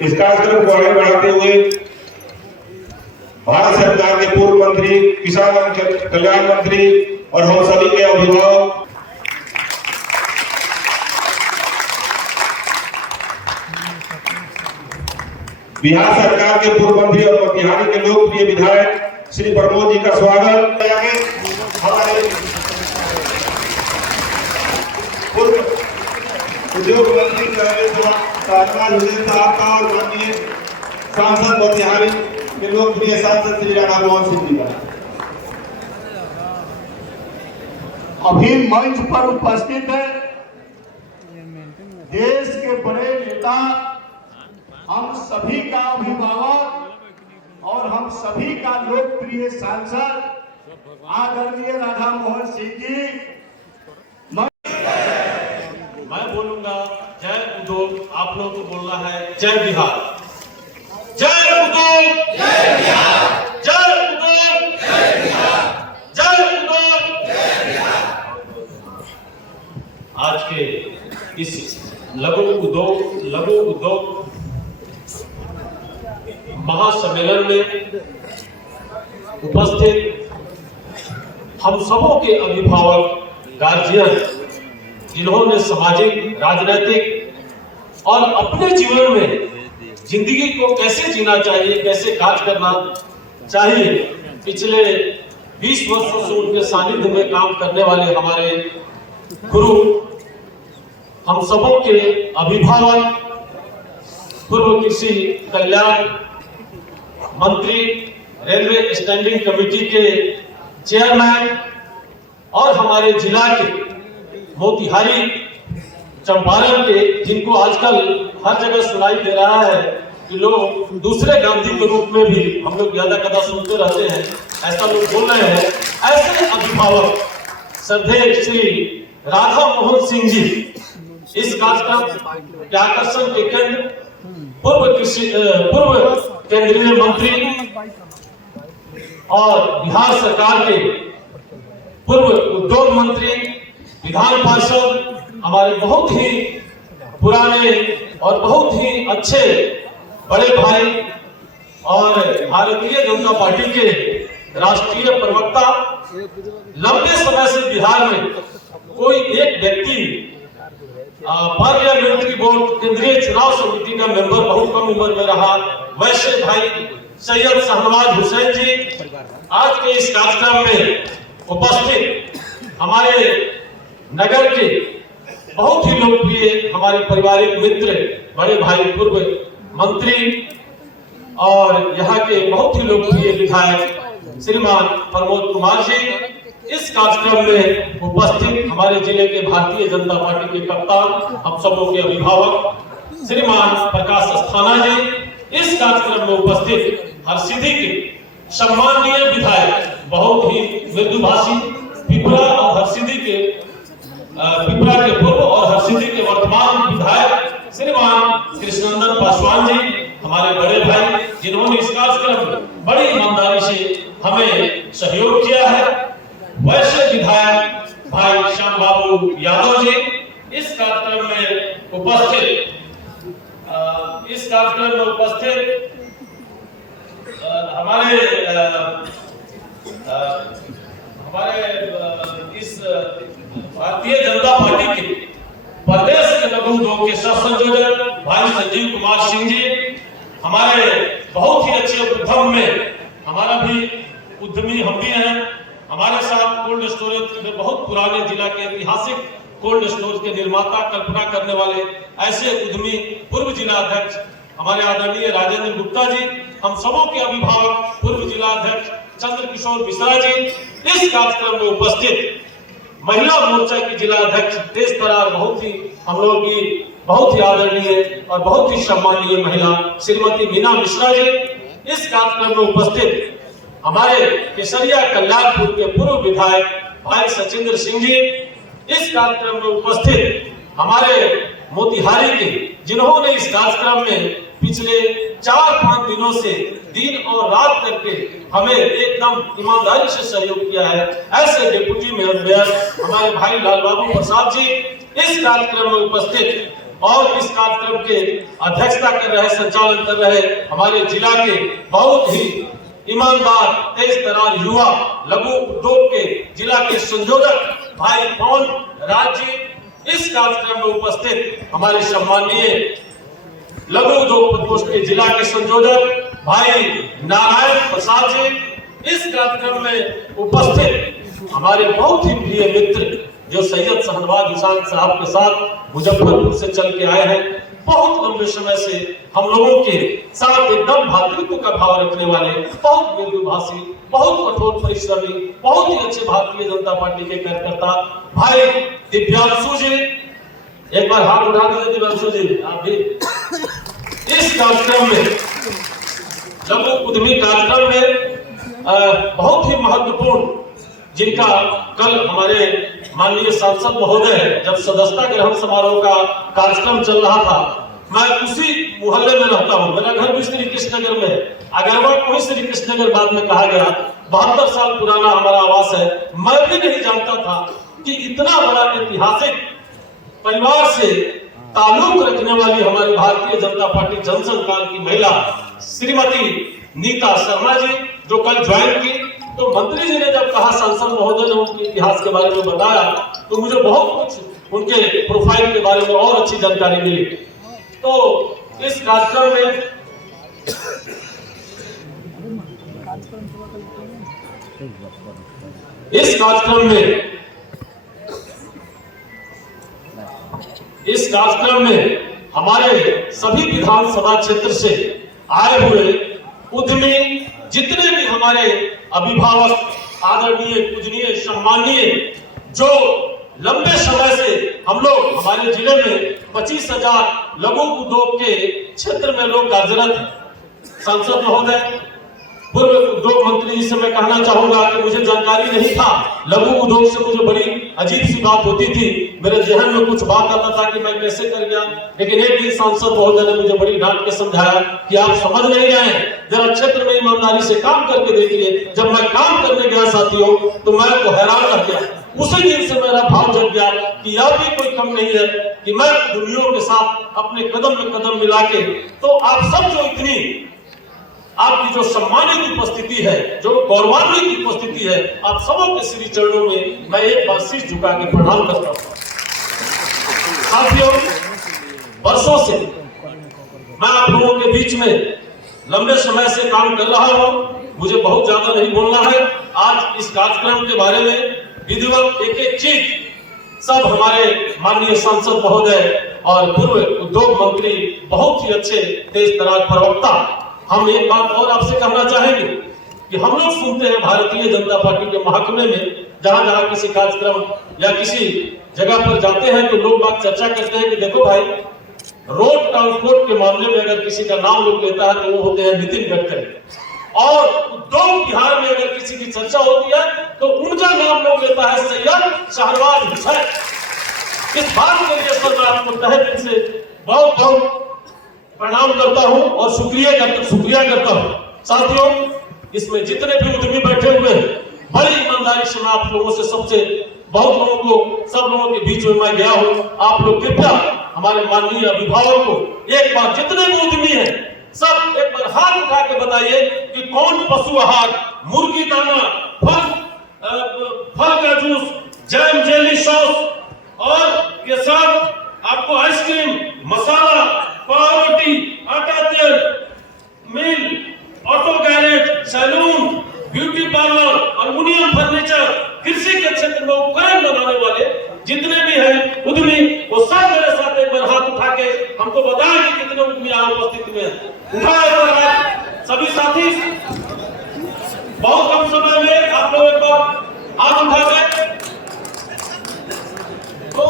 इस कार्यक्रम को आगे बढ़ाते हुए भारत सरकार के पूर्व मंत्री, किसान कल्याण मंत्री और हम सभी के अभिभावक, बिहार सरकार के पूर्व मंत्री और मोतिहारी के लोकप्रिय विधायक श्री प्रमोद जी का स्वागत। हमारे पूर्व उद्योग मंत्री साहब का और माननीय सांसद मोतिहारी के लोकप्रिय सांसद श्री राधा मोहन सिंह जी का अभी मंच पर उपस्थित है देश के बड़े नेता, हम सभी का अभिभावक और हम सभी का लोकप्रिय सांसद आदरणीय राधा मोहन सिंह जी। मैं बोलूंगा जय उद्योग, आप लोग को बोलना है जय बिहार। जय उद्योग, जय बिहार। जय उद्योग, जय बिहार। जय उद्योग, जय बिहार। आज के इस लघु उद्योग महासम्मेलन में उपस्थित हम सबों के अभिभावक, गार्जियन, जिन्होंने सामाजिक, राजनीतिक और अपने जीवन में जिंदगी को कैसे जीना चाहिए, कैसे कार्य करना चाहिए, पिछले 20 वर्षों से उनके सानिध्य में काम करने वाले हमारे गुरु, हम सबों के अभिभावक, पूर्व कृषि कल्याण मंत्री, रेलवे स्टैंडिंग कमेटी के चेयरमैन और हमारे जिला के मोतिहारी, चंपारण के, जिनको आजकल हर जगह सुनाई दे रहा है कि लोग दूसरे गांधी के रूप में भी हम लोग ज्यादा कदा सुनते रहते हैं, ऐसा लोग बोल रहे हैं। ऐसे अभिभावक श्रद्धेय श्री राधा मोहन सिंह जी इस कार्यक्रम के आकर्षण के केंद्र, पूर्व केंद्रीय मंत्री और बिहार सरकार के पूर्व उद्योग मंत्री, विधान पार्षद, हमारे बहुत ही पुराने और बहुत ही अच्छे बड़े भाई और भारतीय जनता पार्टी के राष्ट्रीय प्रवक्ता। लंबे समय से बिहार में कोई एक व्यक्ति पार्लियामेंट्री बोर्ड, केंद्रीय चुनाव समिति का मेंबर बहुत कम उम्र में रहा, वैसे भाई सैयद शाहनवाज हुसैन जी आज के इस कार्यक्रम में उपस्थित हमारे नगर के बहुत ही लोकप्रिय हमारे पारिवारिक मित्र, बड़े भाई, पूर्व मंत्री और यहाँ के बहुत ही लोकप्रिय विधायक श्रीमान प्रमोद कुमार जी, इस कार्यक्रम में उपस्थित हमारे जिले के भारतीय जनता पार्टी के कप्तान, हम सबों के अभिभावक श्रीमान प्रकाश अस्थाना जी, इस कार्यक्रम में उपस्थित हरसिद्धि के सम्माननीय विधायक, बहुत ही मृदुभाषी, पिपरा और हरसिद्धि के पिपरा के पूर्व और हरसिद्धि के वर्तमान विधायक श्रीमान कृष्णनंदन पासवान जी, हमारे बड़े भाई, जिन्होंने इस कार्यक्रम में बड़ी ईमानदारी से हमें सहयोग किया है। वैसे विधायक भाई श्याम बाबू यादव जी इस कार्यक्रम में उपस्थित हमारे इस भारतीय जनता पार्टी के प्रदेश के लघु उद्योग के सह संयोजक भाई संजीव कुमार सिंह जी, हमारे बहुत ही अच्छे उद्यम में हमारा भी उद्यमी हम भी हैं। हमारे साथ कोल्ड स्टोरेज में बहुत पुराने जिला के ऐतिहासिक कोल्ड स्टोरेज के निर्माता, कल्पना करने वाले ऐसे उद्यमी पूर्व जिला अध्यक्ष हमारे आदरणीय राजेंद्र गुप्ता जी, हम सबों के अभिभावक पूर्व जिला अध्यक्ष चंद्र किशोर मिश्रा जी, इस कार्यक्रम में उपस्थित महिला मोर्चा की जिला अध्यक्ष तेज तरार, बहुत ही हम लोग की बहुत ही आदरणीय और बहुत ही सम्मानीय महिला श्रीमती मीना मिश्रा जी, इस कार्यक्रम में उपस्थित हमारे केसरिया कल्याणपुर के पूर्व विधायक भाई सचिंद्र सिंह जी, इस कार्यक्रम में उपस्थित हमारे मोतिहारी के, जिन्होंने इस कार्यक्रम में पिछले 4-5 दिनों से दिन और रात करके हमें एकदम ईमानदारी से सहयोग किया है, ऐसे डिप्टी मेयर हमारे भाई लाल बाबू प्रसाद जी, इस कार्यक्रम में उपस्थित और इस कार्यक्रम के अध्यक्षता कर रहे, संचालन कर रहे हमारे जिला के बहुत ही ईमानदार, तेज तर्रार युवा लघु उद्योग के जिला के संयोजक भाई पवन राज जी, इस कार्यक्रम में उपस्थित हमारे सम्माननीय लघु उद्योग प्रकोष्ठ के जिला के संयोजक भाई नारायण प्रसाद जी, इस कार्यक्रम में उपस्थित हमारे बहुत ही प्रिय मित्र जो सैयद शाहनवाज हुसैन साहब के साथ मुजफ्फरपुर से चल के आए हैं, बहुत लंबे समय से हम लोगों के साथ एकदम भातृत्व का भाव रखने वाले, बहुत मृदुभाषी, बहुत कठोर परिश्रमी, बहुत ही अच्छे भारतीय जनता पार्टी के कार्यकर्ता भाई दिव्यांशु जी, एक बार हाथ उठा दीजिए दिव्यांशु जी। आप भी इस कार्यक्रम में, लघु उद्यमी कार्यक्रम में बहुत ही महत्वपूर्ण, जिनका कल हमारे माननीय सांसद महोदय जब सदस्यता ग्रहण समारोह का कार्यक्रम चल रहा था, मैं उसी मोहल्ले में रहता हूँ, मेरा घर भी श्री कृष्णनगर में है, अग्रवाल को श्री कृष्णनगर बाद में कहा गया, 72 साल पुराना हमारा आवास है। मैं भी नहीं जानता था कि इतना बड़ा ऐतिहासिक परिवार से ताल्लुक रखने वाली हमारी भारतीय जनता पार्टी जनसंघ काल की महिला श्रीमती नीता शर्मा जी जो कल ज्वाइन की, तो मंत्री जी ने जब कहा, सांसद महोदय ने उनके इतिहास के बारे में बताया, तो मुझे बहुत कुछ उनके प्रोफाइल के बारे में और अच्छी जानकारी मिली। तो इस कार्यक्रम में हमारे सभी विधानसभा क्षेत्र से आए हुए उद्यमी, जितने भी हमारे अभिभावक, आदरणीय, पूजनीय, सम्माननीय, जो लंबे समय से हम लोग हमारे जिले में 25,000 लघु उद्योग के क्षेत्र में लोग कार्यरत हैं। सांसद महोदय, पूर्व उद्योग मंत्री जी से मैं कहना चाहूंगा कि मुझे जानकारी नहीं था, लघु उद्योग से मुझे बड़ी अजीब सी बात होती थी, मेरे जहन में कुछ बात आता था कि मैं कैसे कर गया, लेकिन एक दिन सांसद महोदय ने मुझे बड़ी डांट के समझाया कि आप समझ नहीं रहे हैं, जरा क्षेत्र में ईमानदारी से काम करके देखिए। जब मैं काम करने गया साथियों, तो मैं तो हैरान रह गया। उसी दिन से मेरा भाव जग गया कि यह भी कोई कम नहीं है कि मैं दुनिया के साथ अपने कदम में कदम मिला के, तो आप सब जो इतनी आपकी जो सम्मानित उपस्थिति है, जो गौरवान्वित उपस्थिति है, आप सबों के श्री चरणों में मैं एक बार शीश झुका के प्रणाम करता हूं। साथियों, वर्षों से मैं आप लोगों के बीच में लंबे समय से काम कर रहा हूं, मुझे बहुत ज्यादा नहीं बोलना है। आज इस कार्यक्रम के बारे में विधिवत एक एक चीज सब हमारे माननीय सांसद महोदय और पूर्व उद्योग मंत्री, बहुत ही अच्छे तेज तर्रार प्रवक्ता, हम एक बात और आपसे कहना चाहेंगे कि हम लोग सुनते हैं भारतीय जनता पार्टी के महकमे में, जहां जहां किसी कार्यक्रम या किसी जगह पर जाते हैं तो लोग बात चर्चा करते हैं कि देखो भाई, रोड ट्रांसपोर्ट के मामले में अगर किसी का नाम लोग लेता है तो वो होते हैं नितिन गडकरी, और उद्योग बिहार में अगर किसी की चर्चा होती है तो उनका नाम लोग लेता है सैयद शाहनवाज हुसैन। इस बात के लिए सर मैं आपको तहे दिल से बहुत बहुत प्रणाम करता हूं और शुक्रिया करता हूं। साथियों, इसमें जितने भी उद्यमी बैठे हुए हैं, बड़ी ईमानदारी से मैं आप लोगों से सब लोगों के बीच में मैं गया हूं। आप लोग कृपया हमारे माननीय अभिभावक को एक बार, जितने भी उद्यमी हैं, सब एक बार हाथ उठा के बताइए कि कौन पशु आहार, मुर्गी दाना, फल का जूस, जैम, जेली, सॉस और के साथ आपको आइसक्रीम, मसाला, पावरोटी, आटा, तेल, mill, auto garage, saloon, beauty parlour, aluminium furniture, कृषि के क्षेत्र में उपकरण बनाने वाले जितने भी हैं उद्यमी, वो सब मेरे साथ एक बार हाथ उठा के हमको बताएं कि कितने उद्यमी यहाँ उपस्थित में हैं। उठाए सभी साथी, बहुत कम समय में आप लोग एक बार हाथ उठा के, तो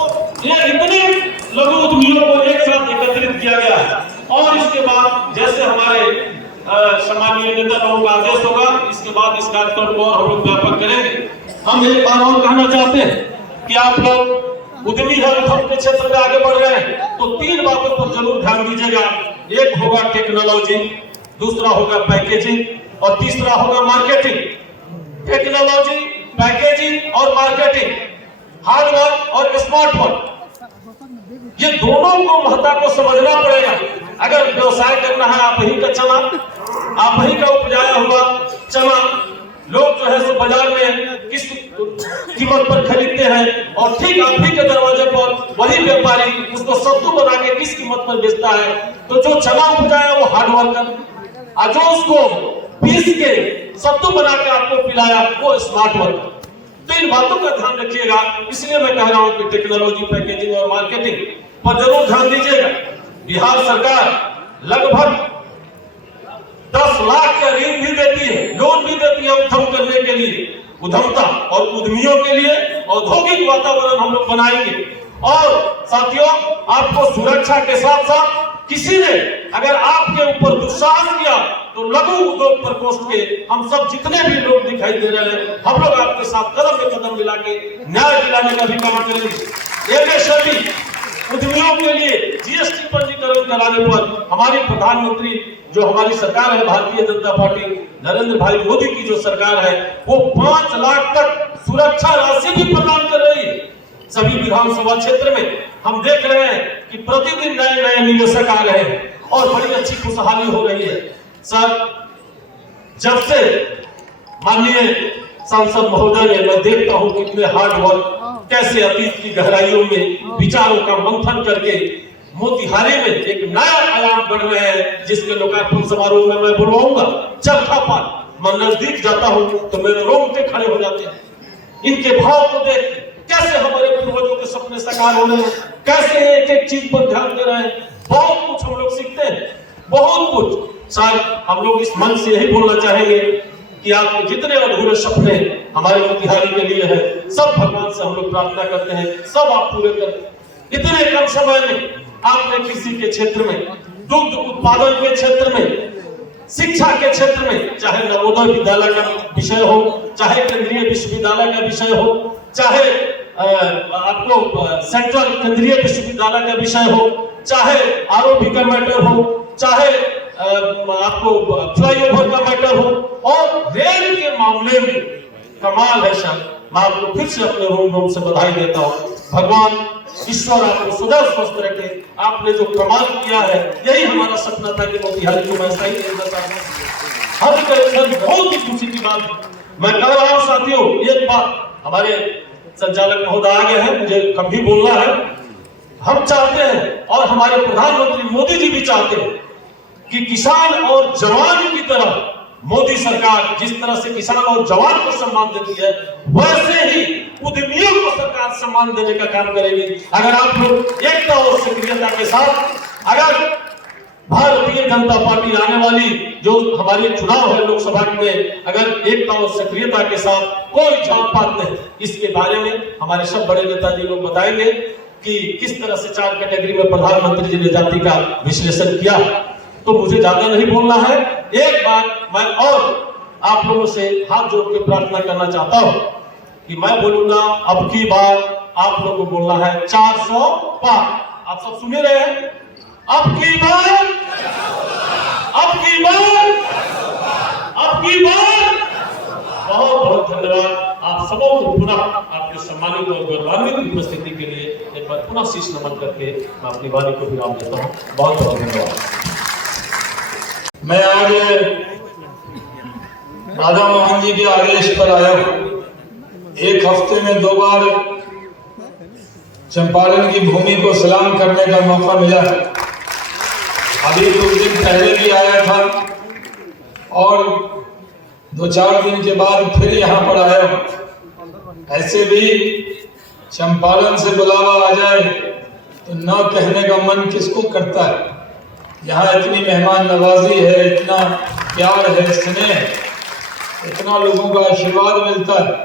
ये इतने लघु उद्यमियों को एक साथ एकत्रित किया गया है। और इसके बाद जैसे हमारे सम्मानीय नेता लोगों का आदेश होगा, इसके बाद इस कार्यक्रम को हम लोग व्यापक करेंगे। हम एक बार और कहना चाहते हैं कि आप लोग उद्यमी हेल्थ के क्षेत्र में आगे बढ़ रहे हैं तो 3 बातों पर जरूर ध्यान दीजिएगा। एक होगा टेक्नोलॉजी, दूसरा होगा पैकेजिंग और तीसरा होगा मार्केटिंग। टेक्नोलॉजी, पैकेजिंग और मार्केटिंग, हार्ड वर्क और स्मार्ट वर्क। ये दोनों को महत्ता को समझना पड़ेगा। अगर व्यवसाय करना है, आप ही का चना, आप ही का उपजाया हुआ चना लोग जो है सो बाजार में किस कीमत पर खरीदते हैं और ठीक आप ही के दरवाजे पर वही व्यापारी उसको सत्तू बना के किस कीमत पर बेचता है। तो जो चना उपजाया वो हार्ड वर्कर, और जो उसको पीस के सत्तू बना के आपको पिलाया वो स्मार्ट वर्कर। तो इन बातों का ध्यान रखिएगा। इसलिए मैं कह रहा हूं कि टेक्नोलॉजी, पैकेजिंग और मार्केटिंग पर जरूर ध्यान दीजिएगा। बिहार सरकार लगभग 10 लाख का ऋण भी देती है, लोन भी देती है उद्यम करने के लिए, उद्यमता और उद्यमियों के लिए औद्योगिक वातावरण हम लोग बनाएंगे। और साथियों, आपको सुरक्षा के साथ साथ किसी ने अगर आपके ऊपर दुस्साहस किया तो लघु उद्योग प्रकोष्ठ के हम सब जितने भी लोग दिखाई दे रहे हैं, हम लोग आपके साथ कदम में कदम मिला के न्याय दिलाने का भी काम करेंगे। एमएसएमई उद्यमियों के लिए जीएसटी पंजीकरण कराने पर हमारी प्रधानमंत्री जो हमारी सरकार है, भारतीय जनता पार्टी नरेंद्र भाई मोदी की जो सरकार है, वो 5 लाख तक सुरक्षा राशि भी प्रदान कर रही है। सभी विधानसभा क्षेत्र में हम देख रहे हैं कि प्रतिदिन नए नए निवेशक आ रहे हैं और बड़ी अच्छी खुशहाली हो रही है। सर, जब से माननीय सांसद महोदय ने, मैं देखता हूं कितने हार्ड वर्क, कैसे अतीत की गहराइयों में विचारों का मंथन करके मोतिहारी में एक नया आयाम बढ़ रहे हैं, जिसके लोकार्पण समारोह में मैं बुलवाऊंगा। चरखा पर मैं नजदीक जाता हूं तो मेरे रोंगटे खड़े हो जाते हैं। इनके भाव को देख कैसे हमारे पूर्वजों के सपने साकार हो रहे हैं, कैसे एक एक चीज पर ध्यान दे रहे हैं। बहुत कुछ हम लोग सीखते हैं, बहुत कुछ। शायद हम लोग इस मन से यही बोलना चाहेंगे कि आपके जितने अधूरे सपने हमारे मोतिहारी के लिए है, सब भगवान से हम लोग प्रार्थना करते हैं, सब आप पूरे करें। इतने कम समय में आपने कृषि के क्षेत्र में, दुग्ध उत्पादन के क्षेत्र में, शिक्षा के क्षेत्र में, चाहे नवोदय विद्यालय का विषय हो, चाहे केंद्रीय विश्वविद्यालय का विषय हो, चाहे आपको सेंट्रल केंद्रीय विश्वविद्यालय का विषय हो, चाहे आरओबी का मैटर हो, चाहे आपको फ्लाईओवर का मैटर हो, और रेल के मामले में कमाल है सर। मैं आपको फिर से अपने रोम रोम से बधाई देता हूँ। भगवान ईश्वर आपको सदैव स्वस्थ रखे। आपने जो कमाल किया है, यही हमारा सपना था कि मोतिहारी को वैसा ही देखना चाहते हैं। बहुत ही खुशी की बात है। मैं कह रहा हूँ साथियों, एक बात हमारे संचालक महोदय आ गए हैं, मुझे कम भी बोलना है। हम चाहते हैं और हमारे प्रधानमंत्री मोदी जी भी चाहते हैं कि किसान और जवान की तरह मोदी सरकार जिस तरह से किसान और जवान को सम्मान देती है, वैसे ही उद्यमियों को सरकार सम्मान देने का काम करेगी। अगर आप लोग एकता और सक्रियता के साथ, अगर भारतीय जनता पार्टी आने वाली जो हमारी चुनाव है लोकसभा में, अगर एकता और सक्रियता के साथ कोई जात पात नहीं, इसके बारे में हमारे सब बड़े नेताजी लोग बताएंगे कि किस तरह से 4 कैटेगरी में प्रधानमंत्री जी ने जाति का विश्लेषण किया। तो मुझे ज्यादा नहीं बोलना है। एक बात मैं और आप लोगों से हाथ जोड़ के प्रार्थना करना चाहता हूं कि मैं बोलूंगा, अब की बार आप लोगों को बोलना है 400 पार। आप सब सुन रहे हैं? अब की बार, अब की बार, अब की बार। बहुत बहुत धन्यवाद आप सबों को। पुनः आपके सम्मानित और गौरवान्वित उपस्थिति के लिए एक बार पुनः शीश नमन करके मैं अपनी वाणी को विराम देता हूँ। बहुत बहुत धन्यवाद। मैं आज राधा मोहन जी के आदेश पर आया हूँ। एक हफ्ते में 2 बार चंपारण की भूमि को सलाम करने का मौका मिला है। अभी कुछ दिन पहले भी आया था और 2-4 दिन के बाद फिर यहाँ पर आया हूँ। ऐसे भी चंपारण से बुलावा आ जाए तो न कहने का मन किसको करता है। यहाँ इतनी मेहमान नवाजी है, इतना प्यार है, स्नेह, इतना लोगों का आशीर्वाद मिलता है।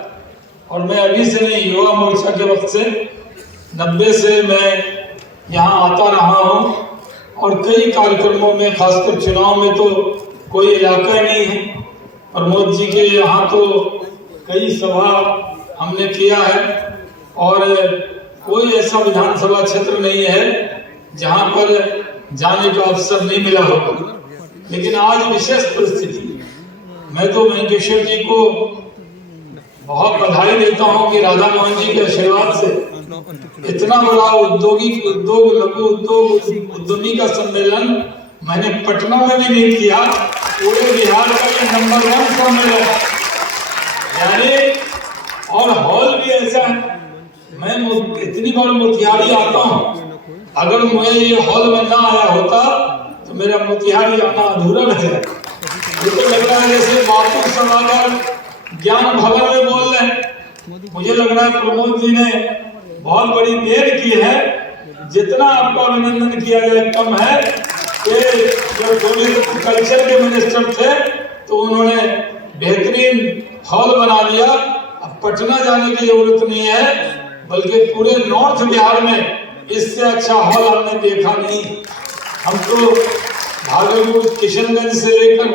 और मैं अभी से नहीं, युवा मोर्चा के वक्त से 90 से मैं यहाँ आता रहा हूँ और कई कार्यक्रमों में, खासकर चुनाव में तो कोई इलाका नहीं है। प्रमोद जी के यहाँ तो कई सभा हमने किया है और कोई ऐसा विधानसभा क्षेत्र नहीं है जहाँ पर जाने का अवसर नहीं मिला होगा। लेकिन आज विशेष परिस्थिति, मैं तो महेंद्रेश्वर जी को बहुत बधाई देता हूँ कि राधा मोहन जी के आशीर्वाद से इतना बड़ा उद्योग लघु उद्योग उद्यमी का सम्मेलन मैंने पटना में भी नहीं किया। पूरे बिहार का ये नंबर 1 सम्मेलन यानी, और हॉल भी ऐसा है। मैं इतनी बार मोतिहारी आता हूँ, अगर मैं ये हॉल में ना आया होता तो मेरा मोतिहारी आना अधूरा रह जाए। मुझे लग रहा है जैसे बापू सभागार ज्ञान भवन में बोल रहे हैं। मुझे लग रहा है प्रमोद जी ने बहुत बड़ी देर की है। जितना आपका अभिनंदन किया जाए कम है कि जब कल्चर के मिनिस्टर थे तो उन्होंने बेहतरीन हॉल बना दिया। अब पटना जाने की जरूरत नहीं है, बल्कि पूरे नॉर्थ बिहार में इससे अच्छा हॉल हमने देखा नहीं। हम तो भागलपुर किशनगंज से लेकर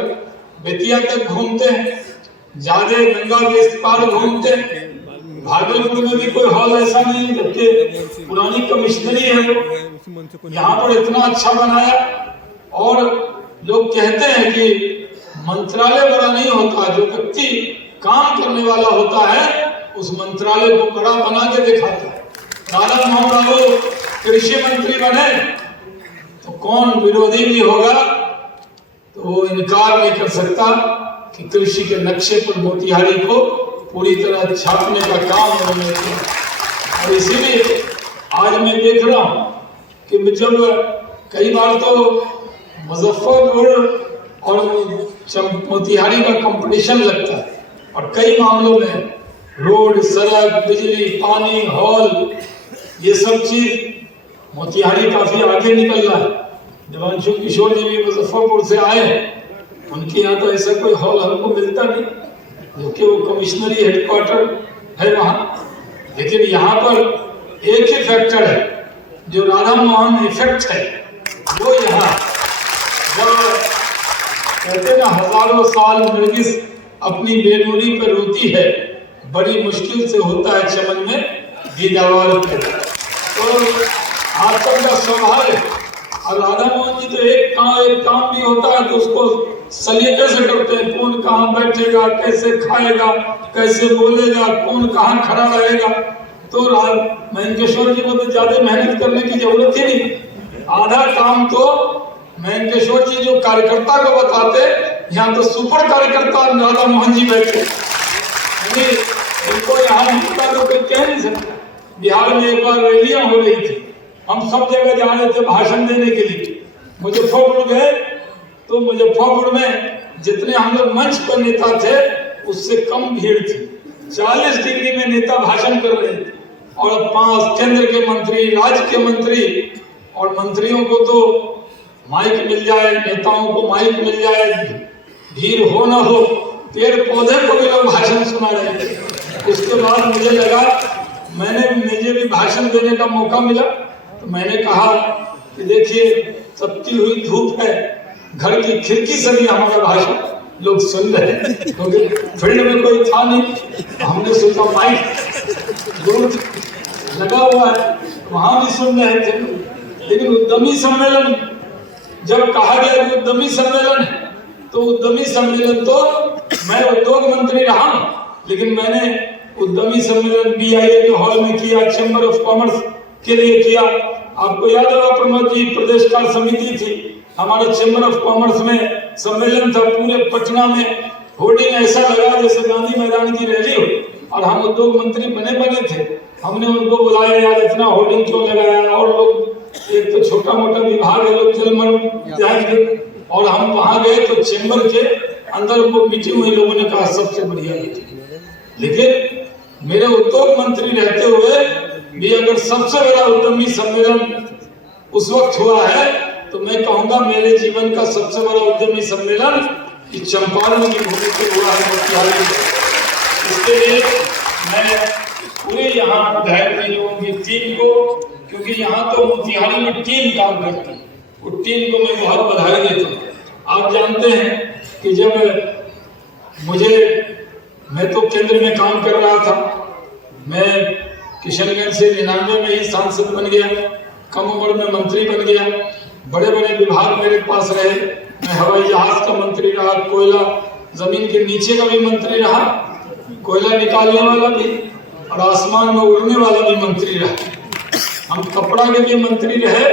बेतिया तक घूमते हैं, ज्यादा गंगा के इस पार घूमते हैं। भागलपुर में भी कोई हॉल ऐसा नहीं, जबकि पुरानी कमिश्नरी है। यहाँ पर इतना अच्छा बनाया। और लोग कहते हैं कि मंत्रालय बड़ा नहीं होता, जो व्यक्ति काम करने वाला होता है उस मंत्रालय को बड़ा बना के दिखाता है। राधा मोहन राव कृषि मंत्री बने तो कौन विरोधी भी होगा तो वो इनकार नहीं कर सकता कि कृषि के नक्शे पर मोतिहारी को पूरी तरह छापने का काम उन्होंने किया। और इसीलिए आज मैं देख रहा हूँ कि जब कई बार तो मुजफ्फरपुर और मोतिहारी का कंपटीशन लगता है, और कई मामलों में रोड, सड़क, बिजली, पानी, हॉल, ये सब चीज मोतिहारी काफी आगे निकल रहा है। देवांशु किशोर जी भी मुजफ्फरपुर से आए, उनके यहाँ तो ऐसा कोई हॉल हमको मिलता नहीं, क्योंकि वो कमिश्नरी हेडक्वार्टर है वहाँ। लेकिन यहाँ पर एक ही फैक्टर है, जो राधा मोहन इफेक्ट है, वो यहाँ कहते ना हजारों साल नरगिस अपनी बेनूरी पर रोती है, बड़ी मुश्किल से होता है चमन में दीदार पे। तो आजकल का स्वभाव है। और राधा मोहन जी तो एक काम भी होता है तो उसको सलीके से करते हैं। कौन कहाँ बैठेगा, कैसे खाएगा, कैसे बोलेगा, कौन कहाँ खड़ा रहेगा। तो महेंद्र जी को तो ज्यादा मेहनत करने की जरूरत ही नहीं। आधा काम तो महेंद्र जी जो कार्यकर्ता को बताते, यहाँ तो सुपर कार्यकर्ता राधा मोहन जी बैठे। इनको यहाँ नहीं तो कोई कह नहीं सकता। बिहार में एक बार रैलियां हो रही थी, हम सब जगह जा रहे थे भाषण देने के लिए। मुजफ्फरपुर गए तो मुजफ्फरपुर में जितने हम लोग मंच पर नेता थे उससे कम भीड़ थी। 40 डिग्री में नेता भाषण कर रहे थे, और 5 केंद्र के मंत्री, राज्य के मंत्री, और मंत्रियों को तो माइक मिल जाए, नेताओं को माइक मिल जाए, भीड़ हो ना हो, पेड़ पौधे को भी लोग भाषण सुना रहे थे। उसके बाद मुझे लगा, मुझे भी भाषण देने का मौका मिला, तो मैंने कहा कि देखिए तपती हुई धूप है, घर की खिड़की से भी हमारा भाषण लोग सुन रहे हैं, क्योंकि फील्ड में कोई था नहीं। हमने सोचा माइक दूर लगा हुआ है, वहां भी सुन रहे थे। लेकिन उद्यमी सम्मेलन जब कहा गया कि उद्यमी सम्मेलन है, तो उद्यमी सम्मेलन तो मैं उद्योग मंत्री रहा हूं, लेकिन मैंने उद्यमी सम्मेलन BIA के हॉल में किया, चैम्बर ऑफ कॉमर्स के लिए किया। आपको याद होगा प्रमोद जी, प्रदेश कार्य समिति थी, हमारे चैम्बर ऑफ कॉमर्स में सम्मेलन था। पूरे पटना में होर्डिंग ऐसा लगा जैसे गांधी मैदान की रैली हो, और हम उद्योग मंत्री बने थे। हमने उनको बुलाया, यार इतना होर्डिंग क्यों लगाया, और लोग एक तो छोटा मोटा विभाग है, लोग जाएंगे। और हम वहां गए तो चैम्बर के अंदर वो मीटिंग हुई, लोगों ने कहा सबसे बढ़िया मीटिंग। लेकिन मेरे उद्योग मंत्री रहते हुए भी अगर सबसे बड़ा उद्यमी सम्मेलन उस वक्त हुआ है, तो मैं कहूंगा मेरे जीवन का सबसे बड़ा उद्यमी सम्मेलन इस चंपारण की भूमि पे हुआ है, मोतिहारी में। इसके लिए मैं पूरे यहाँ विधायक लोगों की टीम को, क्योंकि यहाँ तो मोतिहारी में टीम काम करती है, वो टीम को मैं बहुत बधाई देता हूँ। आप जानते हैं कि जब मैं तो केंद्र में काम कर रहा था, मैं किशनगंज से 99 में ही सांसद बन गया, कम उम्र में मंत्री बन गया। बड़े बड़े विभाग मेरे पास रहे, मैं हवाई जहाज का मंत्री रहा, कोयला जमीन के नीचे का भी मंत्री रहा, कोयला निकालने वाला भी, और और आसमान में उड़ने वाला भी मंत्री रहा। हम कपड़ा के भी मंत्री रहे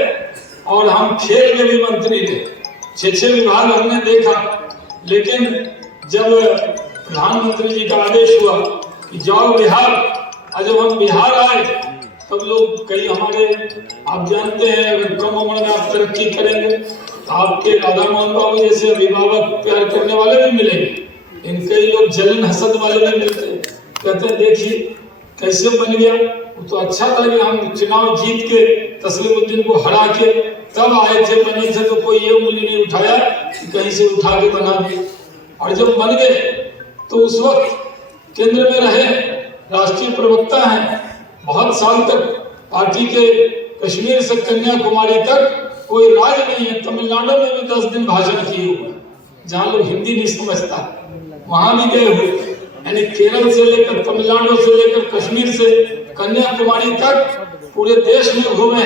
और हम खेल के भी मंत्री रहे। 6 विभाग हमने देखा, लेकिन जब प्रधानमंत्री जी का आदेश हुआ कि जाओ बिहार, और जब हम बिहार आए तब लोग कई हमारे, आप जानते हैं अगर कम उम्र में आप तरक्की करेंगे तो आपके राधा मोहन बाबू जैसे अभिभावक प्यार करने वाले भी मिलेंगे, इनके लोग जलन हसद वाले भी मिलते हैं। कहते हैं देखिए कैसे बन गया, वो तो अच्छा था कि हम चुनाव जीत के तस्लीमुद्दीन को हरा के तब आए थे, बने थे, तो कोई ये उंगली नहीं उठाया कि कहीं से उठा के बना दिया। और जब बन गए तो उस वक्त केंद्र में रहे, राष्ट्रीय प्रवक्ता हैं, बहुत साल तक पार्टी के कश्मीर से कन्याकुमारी तक कोई राज नहीं है। तमिलनाडु में भी 10 दिन भाषण किए हुए, जहाँ लोग हिंदी नहीं समझता, वहां भी गए हुए। यानी केरल से लेकर, तमिलनाडु से लेकर, कश्मीर से कन्याकुमारी तक पूरे देश में घूमे।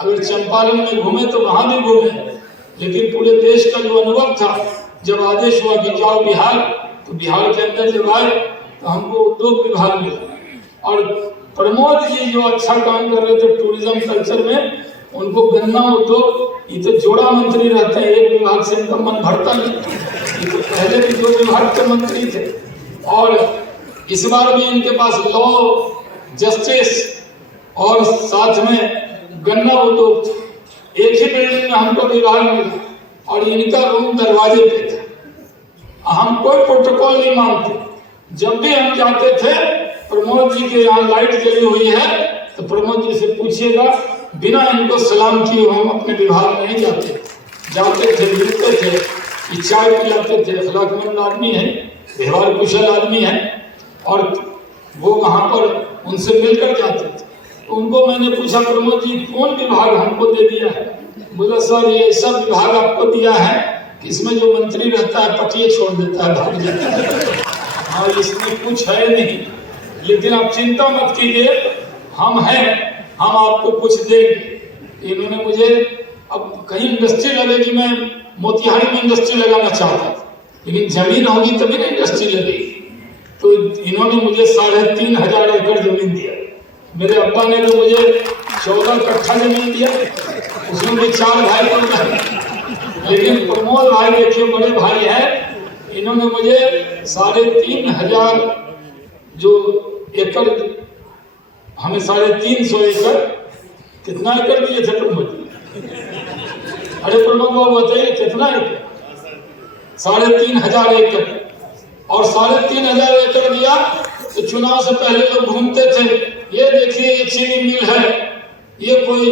अगर चंपारण में घूमे तो वहां भी घूमे, लेकिन पूरे देश का जो अनुभव था, जब आदेश हुआ कि जाओ बिहार, तो बिहार के अंदर जब आए तो हमको उद्योग विभाग मिला। और प्रमोद जी जो अच्छा काम कर रहे थे टूरिज्म कल्चर में, उनको गन्ना उद्योग, ये तो जोड़ा मंत्री रहते हैं, एक विभाग से इनका मन भरता नहीं। ये तो पहले भी 2 विभाग के मंत्री थे। और इस बार भी इनके पास लॉ, जस्टिस और साथ में गन्ना उद्योग, एक ही बिल्डिंग में हमको विभाग मिला और इनका रूम दरवाजे पे था। हम कोई प्रोटोकॉल नहीं मानते। जब भी हम जाते थे, प्रमोद जी के यहाँ लाइट जली हुई है तो प्रमोद जी से पूछिएगा, बिना इनको सलाम किए हम अपने विभाग में नहीं जाते। जाते थे, मिलते थे, चाय पिलाते थे। अखलाकमंद आदमी है, व्यवहार कुशल आदमी है, और वो वहाँ पर उनसे मिलकर जाते थे। तो उनको मैंने पूछा, प्रमोद जी कौन विभाग हमको दे दिया है? बोला सर ये ऐसा विभाग आपको दिया है कि इसमें जो मंत्री रहता है पटिए छोड़ देता है, भाग जाता है। हाँ, इसमें कुछ है नहीं, लेकिन आप चिंता मत कीजिए, हम हैं, हम आपको कुछ देंगे। इन्होंने मुझे, अब कहीं इंडस्ट्री लगेगी, मैं मोतिहारी में इंडस्ट्री लगाना चाहता था, लेकिन जमीन होगी तभी ना इंडस्ट्री लगेगी। तो इन्होंने मुझे 3,500 एकड़ जमीन दिया। मेरे अब्बा ने तो मुझे 14 कट्ठा जमीन दिया, उसमें भी 4 भाई बन गए। लेकिन प्रमोद भाई देखिए बड़े भाई हैं, इन्होंने मुझे 3,500 जो एकड़, हमें 350 एकड़, कितना एकड़ दिए थे प्रमोद? अरे प्रमोद बाबू बताइए कितना एकड़? 3,500 एकड़। और 3,500 एकड़ दिया तो चुनाव से पहले लोग घूमते थे, ये देखिए ये चीनी मिल है। ये कोई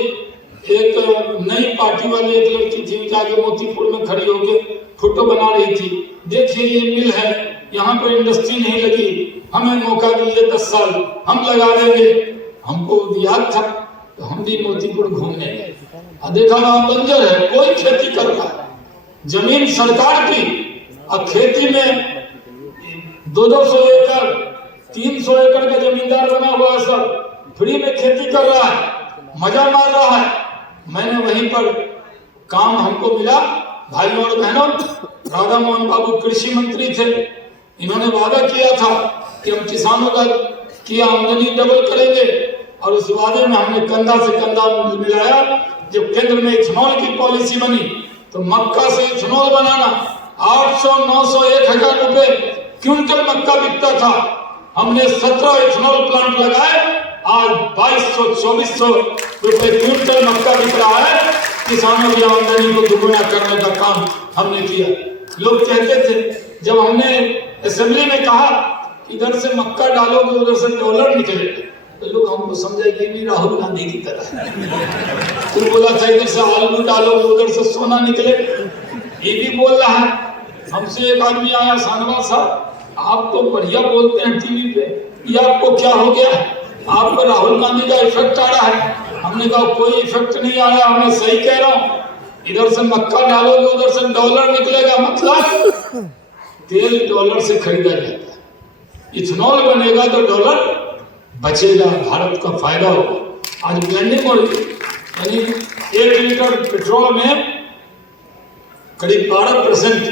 एक नई पार्टी वाली एक लड़की थी, जाके मोतीपुर में खड़ी होकर फोटो बना रही थी, देखिए ये मिल है, यहाँ पर इंडस्ट्री नहीं लगी, हमें मौका दीजिए 10 साल, हम लगा देंगे। हमको याद था तो हम भी मोतीपुर घूमने गए, देखा वहां बंजर है, कोई खेती कर रहा है, जमीन सरकार की, और खेती में 200 एकड़ 300 एकड़ का जमींदार बना हुआ है, सब फ्री में खेती कर रहा है, मजा मार रहा है। मैंने वहीं पर काम हमको मिला। भाइयों और बहनों, राधा मोहन बाबू कृषि मंत्री थे, इन्होंने वादा किया था कि हम किसानों की आमदनी डबल करेंगे, और उस वादे में हमने कंधा से कंधा मिलाया। जब केंद्र में इथेनॉल की पॉलिसी बनी तो मक्का से इथेनॉल बनाना 800, 900, 1,000 रुपए क्विंटल मक्का बिकता था, हमने 17 इथेनॉल प्लांट लगाए, आज 2,200, 2,400 रुपए क्विंटल मक्का बिक रहा है। किसानों की आमदनी को दुगुना करने का काम हमने किया। लोग कहते थे, जब हमने असेंबली में कहा इधर से मक्का डालोगे उधर से डॉलर निकले, तो लोग हमको समझेंगे भी राहुल गांधी की तरह। तू बोला था इधर से आलू डालोगे उधर से सोना निकले, ये भी बोल रहा है। हमसे एक आदमी आया, शानवाज साहब आप तो बढ़िया बोलते हैं टीवी पे, ये आपको क्या हो गया? आप पर राहुल गांधी का इफेक्ट आ रहा है। हमने कहा कोई इफेक्ट नहीं आया, मैं सही कह रहा हूँ, इधर से मक्का डालोगे उधर से डॉलर निकलेगा, मतलब तेल डॉलर से खरीदा जाता है, इथेनॉल बनेगा तो डॉलर बचेगा, भारत का फायदा होगा। आज ब्लेंडिंग हो रही है, यानी 1 लीटर पेट्रोल में करीब 12%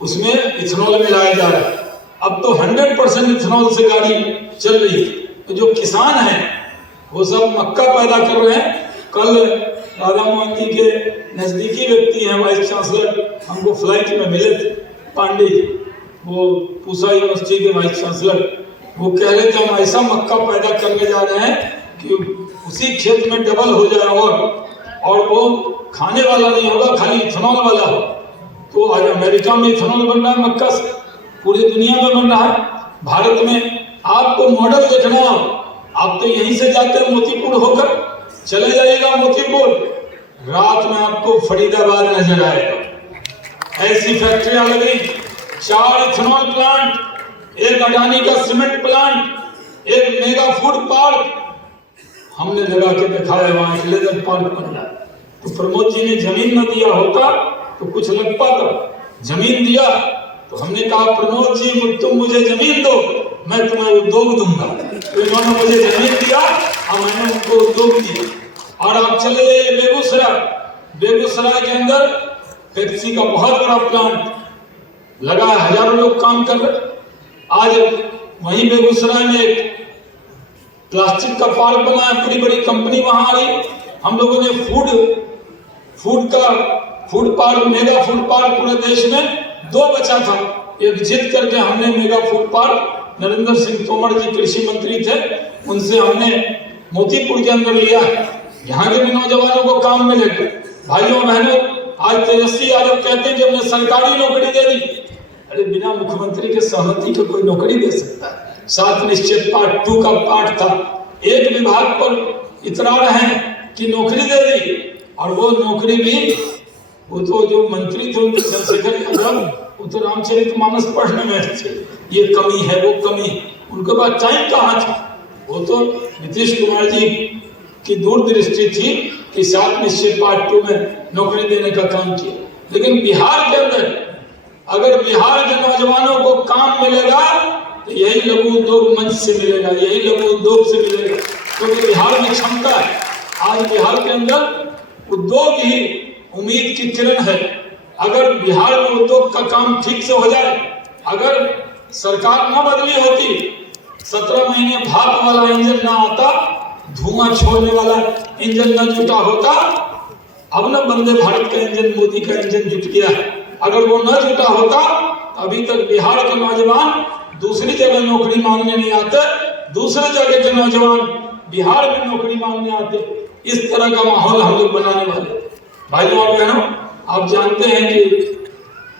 उसमें इथेनॉल मिलाया जा रहा है। अब तो 100% इथेनॉल से गाड़ी चल रही है। तो जो किसान हैं वो सब मक्का पैदा कर रहे हैं। कल राधा मोहन जी के नज़दीकी व्यक्ति हैं वाइस चांसलर, हमको फ्लाइट में मिले थे, पांडे जी, वो पूसा यूनिवर्सिटी के वाइस चांसलर, वो कह रहे थे हम ऐसा मक्का पैदा करने जा रहे हैं कि उसी खेत में डबल हो जाए और वो खाने वाला नहीं होगा, खाली इथेनॉल वाला हो। तो आज अमेरिका में इथेनॉल बन रहा है मक्का से, पूरी दुनिया में बन रहा है। भारत में आपको मॉडल देखना हो, आप तो यहीं से जाते हैं मोतीपुर होकर, चले जाइएगा मोतीपुर, रात में आपको फरीदाबाद नजर आएगा। ऐसी फैक्ट्रियां लगी, 4 इथेनॉल प्लांट, एक अडानी का सीमेंट प्लांट, एक मेगा फूड पार्क हमने लगा के दिखाया, वहां एक लेदर पार्क बन रहा है। तो प्रमोद जी ने जमीन न दिया होता तो कुछ लग पाता, जमीन दिया तो हमने कहा प्रमोद जी तुम मुझे जमीन दो, मैं तुम्हें उद्योग दूंगा। तो इन्होंने मुझे जमीन दिया और मैंने उनको उद्योग दिया। और आप चले जाइए बेगूसराय, बेगूसराय के अंदर पेप्सी का बहुत बड़ा प्लांट लगा है, हजारों लोग काम कर रहे। आज वहीं बेगूसराय में एक प्लास्टिक का पार्क बना है, बड़ी बड़ी कंपनी वहां आ रही। हम लोगों ने food park, mega food park पूरे देश में 2 बचा था, एक जीत करके हमने mega food park, Narendra Singh Tomar ji कृषि मंत्री थे, उनसे हमने मोतीपुर के अंदर लिया है। यहाँ के भी नौजवानों को काम मिलेगा। भाइयों बहनों, आज तेजस्वी यादव कहते हैं कि हमने सरकारी नौकरी दे दी। अरे बिना मुख्यमंत्री के सहमति के कोई नौकरी दे सकता है? 7 निश्चित पार्ट 2 का पार्ट था, एक विभाग पर इतरा रहे कि नौकरी दे दी, और वो नौकरी भी वो तो जो मंत्री थे उनके चंद्रशेखर यादव, वो तो रामचरितमानस पढ़ने में थे, ये कमी है वो कमी, उनके पास टाइम कहाँ था? वो तो नीतीश कुमार जी की दूरदृष्टि थी कि 7 निश्चित पार्ट 2 में नौकरी देने का काम किया। लेकिन बिहार के अंदर अगर बिहार के नौजवानों को काम मिलेगा तो यही लघु उद्योग मंच से मिलेगा, यही लघु उद्योग से मिलेगा, क्योंकि बिहार में क्षमता है। आज बिहार के अंदर उद्योग ही उम्मीद की किरण है। अगर बिहार में उद्योग का काम ठीक से हो जाए, अगर सरकार न बदली होती, 17 महीने भाप वाला इंजन ना आता, धुआं छोड़ने वाला इंजन न जुटा होता, अब न वंदे भारत का इंजन, मोदी का इंजन जुट गया है, अगर वो न जुटा होता अभी तक बिहार के नौजवान दूसरी जगह नौकरी मांगने नहीं आते, दूसरे जगह के नौजवान बिहार में नौकरी मांगने आते। इस तरह का माहौल हम लोग बनाने वाले। भाइयों और बहनों, आप जानते हैं कि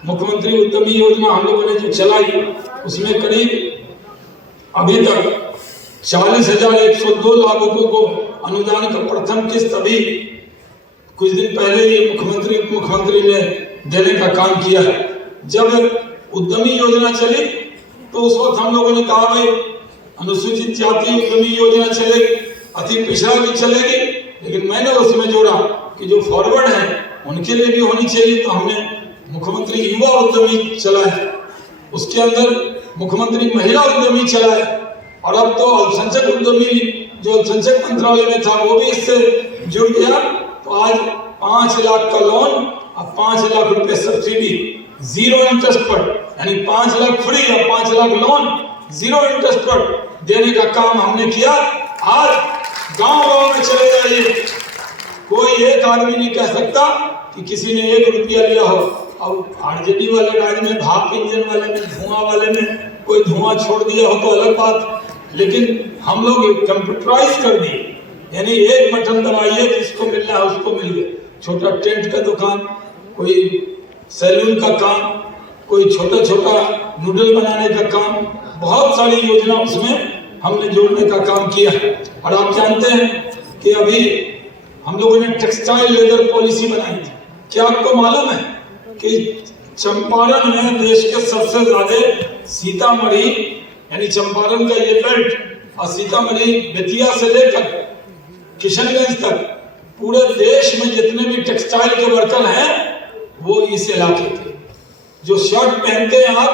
मुख्यमंत्री उद्यमी योजना हम लोगों ने जो चलाई, उसमें करीब अभी तक 40,102 लाभुकों को अनुदान का प्रथम किस्त अभी कुछ दिन पहले ही मुख्यमंत्री उप मुख्यमंत्री ने देने का काम किया है। जब उद्यमी योजना चली तो उस वक्त हम लोगों ने कहा भाई अनुसूचित जाति उद्यमी योजना चलेगी, अति पिछड़ा भी चलेगी, लेकिन मैंने उसमें जोड़ा कि जो फॉरवर्ड है उनके लिए भी होनी चाहिए। तो हमने मुख्यमंत्री युवा उद्यमी चलाया, उसके अंदर मुख्यमंत्री महिला उद्यमी चलाया, और अब तो अल्पसंख्यक उद्यमी जो अल्पसंख्यक मंत्रालय में था वो भी इससे जुड़ गया। तो आज 5 लाख का लोन और 5 लाख रुपए सब्सिडी 0 इंटरेस्ट पर, यानी 5 लाख फ्री और 5 लाख लोन 0 इंटरेस्ट पर देने का काम हमने किया। आज गांव-गांव में चले जाइए, कोई एक आदमी नहीं कह सकता कि किसी ने 1 रुपया लिया हो। और आरजेडी वाले राज्य में, भाप इंजन वाले में, धुआं वाले में कोई धुआं छोड़ दिया हो तो अलग बात, लेकिन हम लोग कंप्यूटराइज कर दिए, यानी एक बटन दबाइए, जिसको मिलना है उसको मिल गया। छोटा टेंट का दुकान, कोई सैलून का काम, कोई छोटा छोटा नूडल बनाने का काम, बहुत सारी योजना उसमें हमने जोड़ने का काम किया। और आप जानते हैं कि अभी हम लोगों ने टेक्सटाइल लेदर पॉलिसी बनाई थी। क्या आपको मालूम है कि चंपारण में देश के सबसे ज्यादा सीतामढ़ी, यानी चंपारण का ये बेल्ट और सीतामढ़ी बेतिया से लेकर किशनगंज तक पूरे देश में जितने भी टेक्सटाइल के वर्कर हैं वो इस इलाके के। जो शर्ट पहनते हैं आप,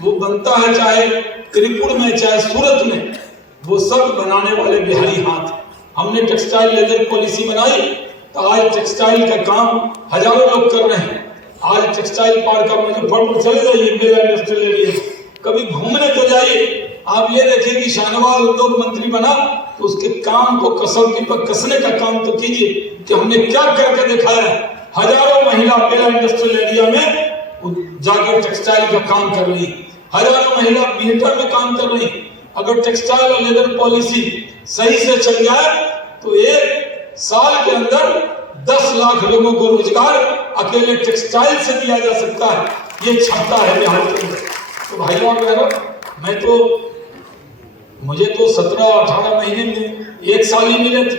वो बनता है चाहे त्रिपुर में चाहे सूरत में, वो सब बनाने वाले बिहारी हाथ। हमने टेक्सटाइल लेदर पॉलिसी बनाई तो आज टेक्सटाइल का काम हजारों लोग कर रहे हैं। आज टेक्सटाइल पार्क का मुजफ्फरपुर चले जाइए, मेगा इंडस्ट्रियल एरिया, कभी घूमने तो जाइए, आप ये देखिए कि शाहनवाज उद्योग मंत्री बना तो उसके काम को कसौटी पर कसने का काम तो कीजिए कि हमने क्या करके दिखाया। हजारों महिला मेरा इंडस्ट्रियल एरिया में जाकर टेक्सटाइल का काम कर रही, हजारों महिला बिल्डर में काम कर रही। अगर टेक्सटाइल और लेदर पॉलिसी सही से चल जाए तो एक साल के अंदर 10 लाख लोगों को रोजगार अकेले टेक्सटाइल से दिया जा सकता है। ये क्षमता है बिहार के अंदर। तो भाइयों और बहनों, मुझे तो 17-18 महीने में 1 साल ही मिले थे।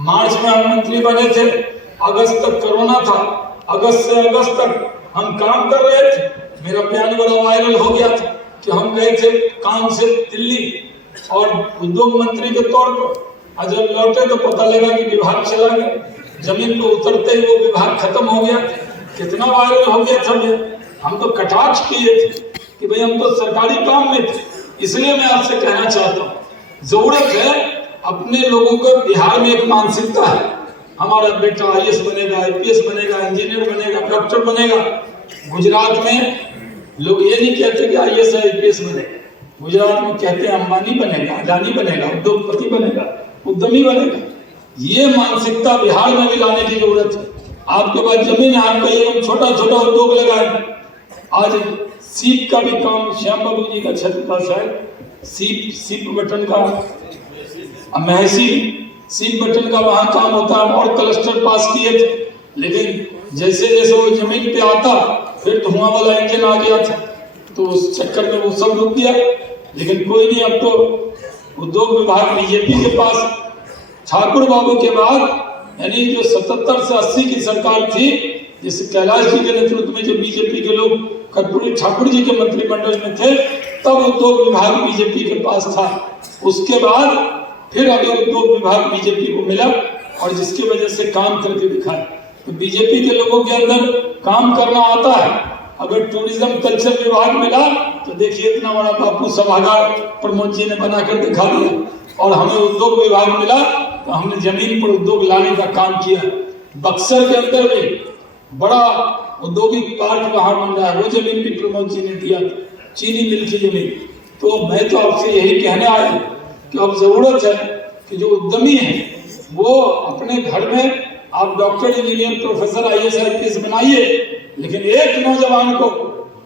मार्च में हम मंत्री बने थे, अगस्त तक कोरोना था, अगस्त से अगस्त तक हम काम कर रहे थे। मेरा बयान बड़ा वायरल हो गया था कि हम गए थे काम से दिल्ली और उद्योग मंत्री के तौर पर, और जब लौटे तो पता लगा कि विभाग चला गया। जमीन पर उतरते ही वो विभाग खत्म हो गया। कितना वायरल हो गया था। हम तो कटाक्ष किए थे कि भाई हम तो सरकारी काम में थे। इसलिए मैं आपसे कहना चाहता हूँ, जरूरत है अपने लोगों को। बिहार में एक मानसिकता है, हमारा बेटा IAS बनेगा, IPS बनेगा, इंजीनियर बनेगा, डॉक्टर बनेगा। गुजरात में लोग ये नहीं कहते कि IAS IPS बनेगा, गुजरात में कहते हैं अंबानी बनेगा, अडानी बनेगा, उद्योगपति बनेगा, उद्यमी बनेगा। ये मानसिकता बिहार में भी लाने की जरूरत है। आपके पास जमीन है, आप कहिए हम छोटा छोटा उद्योग लगाए। आज सीप का भी काम श्याम बाबू जी का छत का शायद सीप बटन का, महसी सीप बटन का वहाँ काम होता है और क्लस्टर पास किए थे। लेकिन जैसे जैसे वो जमीन पे आता फिर धुआं वाला इंजन आ गया था, तो उस चक्कर में वो सब रुक गया। लेकिन कोई नहीं, अब तो उद्योग विभाग बीजेपी के पास, ठाकुर बाबू के बाद, यानी जो 77 से 80 की सरकार थी, जैसे कैलाश जी के नेतृत्व में जो बीजेपी के लोग कर्पूरी ठाकुर जी के मंत्रिमंडल में थे, तब उद्योग विभाग बीजेपी के पास था। उसके बाद फिर अभी उद्योग विभाग बीजेपी को मिला और जिसकी वजह से काम करके दिखाया। तो बीजेपी के लोगों के अंदर काम करना आता है। अगर टूरिज्म कल्चर विभाग मिला तो देखिए इतना बड़ा बापू सभागार प्रमोद जी ने बनाकर दिखा दिया। और हमें उद्योग विभाग मिला तो हमने जमीन पर उद्योग लाने का काम किया। बक्सर के अंदर भी बड़ा औद्योगिक पार्क वहां बन रहा है, वो जमीन भी प्रमोद जी ने दिया, चीनी मिल की जमीन। तो मैं तो आपसे यही कहने आया कि अब जरूरत है कि जो उद्यमी है वो अपने घर में, आप doctor, engineer, professor, IAS IPS बनाइए, लेकिन एक नौजवान को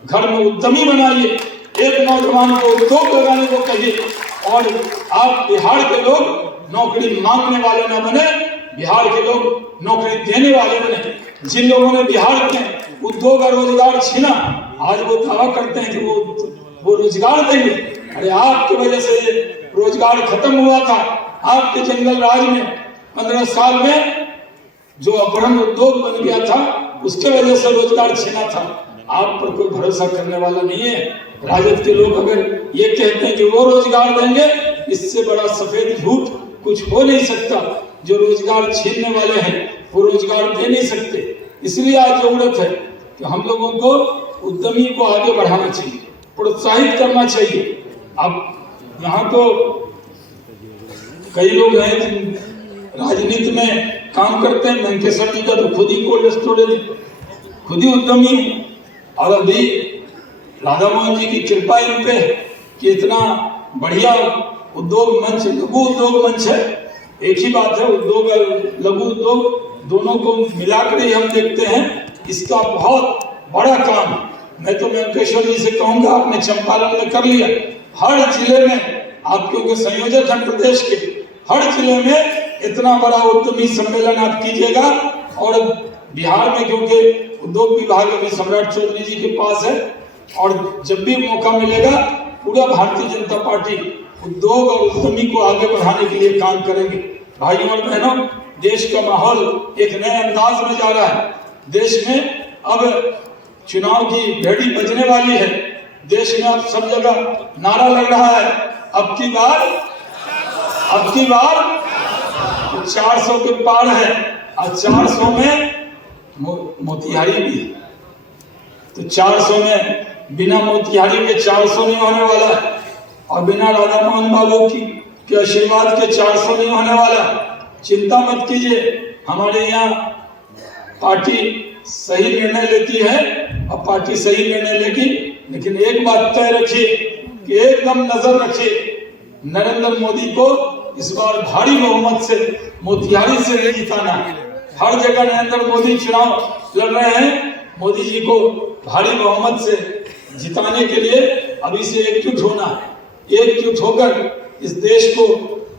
घर में उद्यमी बनाइए, एक नौजवान को उद्योग लगाने को कहिए। और आप बिहार के लोग नौकरी मांगने वाले न बने, बिहार के लोग नौकरी देने वाले बने। जिन लोगों ने बिहार के उद्योग और रोजगार छीना, आज वो दावा करते हैं कि वो रोजगार देंगे। अरे आपकी वजह से रोजगार खत्म हुआ था। आपके जंगल राज में 15 साल में जो अपहरण उद्योग बन गया था, उसके वजह से रोजगार छीना था। आप पर कोई भरोसा करने वाला नहीं है। राजद के लोग अगर ये कहते हैं कि वो रोजगार देंगे, इससे बड़ा सफेद झूठ कुछ हो नहीं सकता। जो रोजगार छीनने वाले हैं वो रोजगार दे नहीं सकते। इसलिए आज जरूरत है कि हम लोगों को उद्यमी को आगे बढ़ाना चाहिए, प्रोत्साहित करना चाहिए। अब यहाँ तो कई लोग हैं राजनीति में काम करते हैं। वेंकटेश्वर जी का तो खुद ही कोल्ड स्टोरेज, खुद ही उद्यमी है। और अभी राधा मोहन जी की कृपा इन पे कि इतना बढ़िया उद्योग मंच, लघु उद्योग मंच है। एक ही बात है, उद्योग और लघु उद्योग दोनों को मिलाकर ही हम देखते हैं। इसका बहुत बड़ा काम मैं तो वेंकटेश्वर जी से कहूँगा, आपने चंपारण में कर लिया। हर जिले में आप, क्योंकि संयोजक हैं प्रदेश के, हर जिले में इतना बड़ा उद्यमी सम्मेलन आप कीजिएगा। और बिहार में क्योंकि उद्योग विभाग अभी सम्राट चौधरी जी के पास है, और जब भी मौका मिलेगा पूरा भारतीय जनता पार्टी उद्योग और उद्यमी को आगे बढ़ाने के लिए काम करेंगे। भाइयों और बहनों, देश का माहौल एक नए अंदाज में जा रहा है। देश में अब चुनाव की घड़ी बजने वाली है। देश में अब सब जगह नारा लग रहा है, अब की बार 400 के पार है। और 400 में मोतिहारी भी है। तो 400 में बिना मोतिहारी के 400 नहीं होने वाला है, और बिना राधा मोहन बाबू के आशीर्वाद के 400 नहीं होने वाला। चिंता मत कीजिए, हमारे यहाँ पार्टी सही निर्णय लेती है और पार्टी सही निर्णय लेगी। लेकिन एक बात तय रखिए कि एकदम नजर रखे नरेंद्र मोदी को इस बार भारी बहुमत से मोतिहारी से नहीं जिताना। हर जगह नरेंद्र मोदी चुनाव लड़ रहे हैं, मोदी जी को भारी बहुमत से जिताने के लिए अभी से एकजुट होना है। एकजुट होकर इस देश को,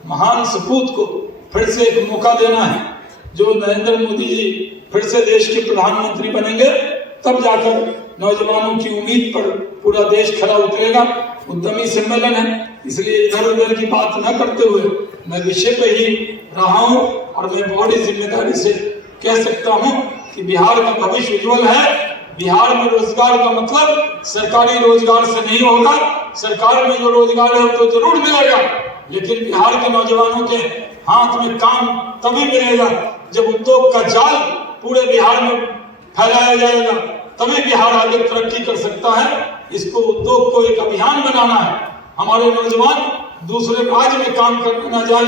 महान सपूत को फिर से एक मौका देना है। जो नरेंद्र मोदी जी फिर से देश के प्रधानमंत्री बनेंगे, तब जाकर नौजवानों की उम्मीद पर पूरा देश खरा उतरेगा। उद्यमी सम्मेलन है, इसलिए इधर उधर की बात न करते हुए मैं विषय पे ही रहा हूँ और मैं बड़ी जिम्मेदारी से कह सकता हूँ कि बिहार का भविष्य उज्जवल है। बिहार में रोजगार का मतलब सरकारी रोजगार से नहीं होगा। सरकार में जो रोजगार है तो जरूर मिलेगा, लेकिन बिहार के नौजवानों के हाथ में काम तभी मिलेगा जब उद्योग का जाल पूरे बिहार में फैलाया जाएगा, तभी बिहार आगे तरक्की कर सकता है। इसको उद्योग को एक अभियान बनाना है। हमारे नौजवान दूसरे राज्य में काम करने न जाए,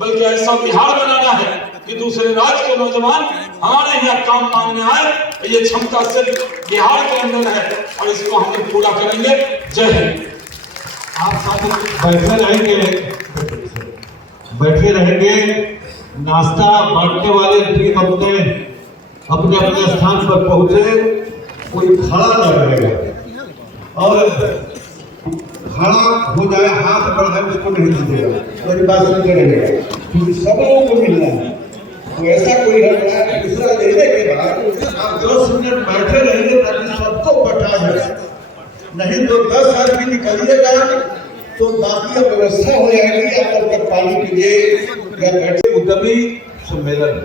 बल्कि ऐसा बिहार बनाना है कि दूसरे राज्य के नौजवान हमारे यहाँ काम मांगने आए। ये क्षमता सिर्फ बिहार के अंदर है और इसको हम लोग पूरा करेंगे। जय हिंद। आप साथ बैठे रहेंगे। नाश्ता बांटने वाले भी अपने अपने स्थान पर पहुंचे, कोई खड़ा न रहेगा और खड़ा हो जाए हाथ बढ़ाए उसको नहीं दीजिएगा, मेरी बात सुन के रहेगा, क्योंकि सब लोगों को मिलना है। तो ऐसा कोई है दूसरा लेने के बाद आप 10 मिनट बैठे रहेंगे ताकि सबको बैठा जाए, नहीं तो 10 आदमी निकलिएगा तो बाकी व्यवस्था हो जाएगी। आप तब तक पानी पीजिए या बैठे। उद्यमी सम्मेलन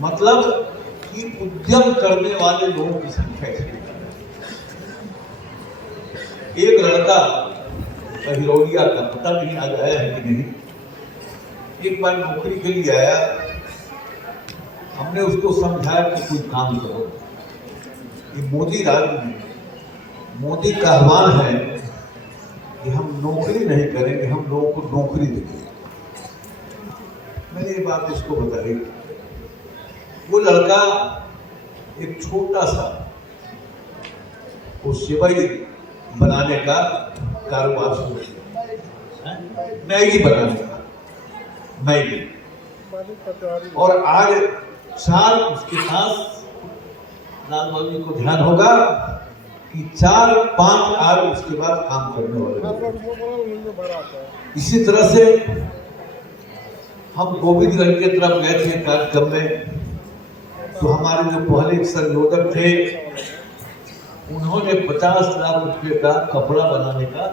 मतलब कि उद्यम करने वाले लोगों की संख्या है। एक लड़का हिरौलिया का, पता नहीं आज आया है कि नहीं, एक बार नौकरी के लिए आया। हमने उसको समझाया कि कोई काम करो, ये मोदी राज में मोदी का आह्वान है कि हम नौकरी नहीं करेंगे, हम लोगों को नौकरी देंगे। मैंने ये बात उसको बताई। वो लड़का एक छोटा सा वो सेवई बनाने का कारोबार शुरू किया, मैगी बनाने का, मैगी। और आज साल उसके पास लाल बहादुर को ध्यान होगा कि 4-5 आज उसके बाद काम करने वाले। इसी तरह से हम गोविंदगंज की तरफ गए थे कार्यक्रम में, तो हमारे जो पहले संयोजक थे उन्होंने 50 लाख रुपए का कपड़ा बनाने का,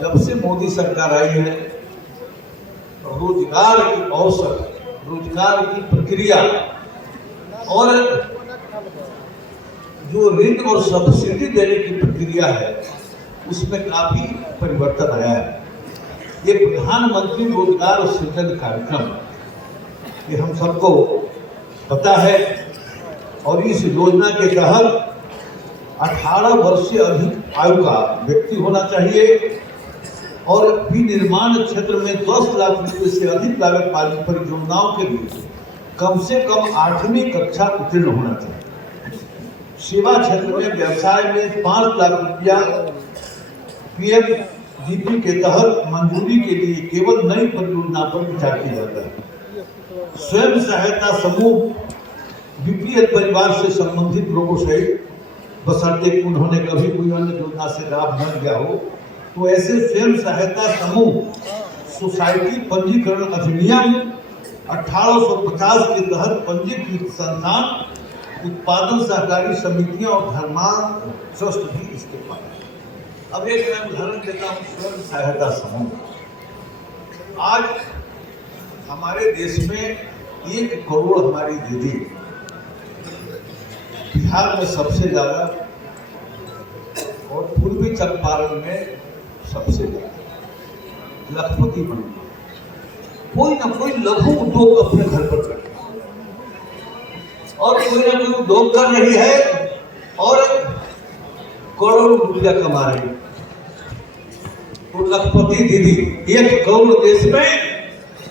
जब से मोदी सरकार आई है रोजगार की अवसर, रोजगार की प्रक्रिया और जो ऋण और सब्सिडी देने की प्रक्रिया है उसमें काफी परिवर्तन आया है। ये प्रधानमंत्री रोजगार सृजन कार्यक्रम ये हम सबको पता है, और इस योजना के तहत 18 वर्ष से अधिक आयु का व्यक्ति होना चाहिए और विनिर्माण क्षेत्र में 10 लाख रुपए से अधिक लागत वाली परियोजनाओं के लिए कम से कम 8वीं कक्षा उत्तीर्ण होना चाहिए। सेवा क्षेत्र में व्यवसाय में 5 लाख रुपया पीएमजीपी के तहत मंजूरी के लिए केवल नई परियोजना पर विचार किया जाता है। स्वयं सहायता समूह बीपीएल परिवार से संबंधित लोगों से बशर्ते उन्होंने कभी कोई अन्य योजना से लाभ न लिया हो, तो ऐसे स्वयं सहायता समूह सोसाइटी पंजीकरण अधिनियम 1850 के तहत पंजीकृत संस्थान, उत्पादन सहकारी समितियां और धर्मांत ट्रस्ट भी इसके पास। अब एक मैं उदाहरण देता हूँ। स्वयं सहायता समूह आज हमारे देश में 1 करोड़ हमारी दीदी, बिहार में सबसे ज्यादा और पूर्वी चंपारण में सबसे ज्यादा लखपति बन गए। कोई ना कोई लघु उद्योग अपने घर पर करते और कोई ना कोई उद्योग कर रही है और करोड़ों रुपया कमा रही है। तो लखपति दीदी 1 करोड़ देश में,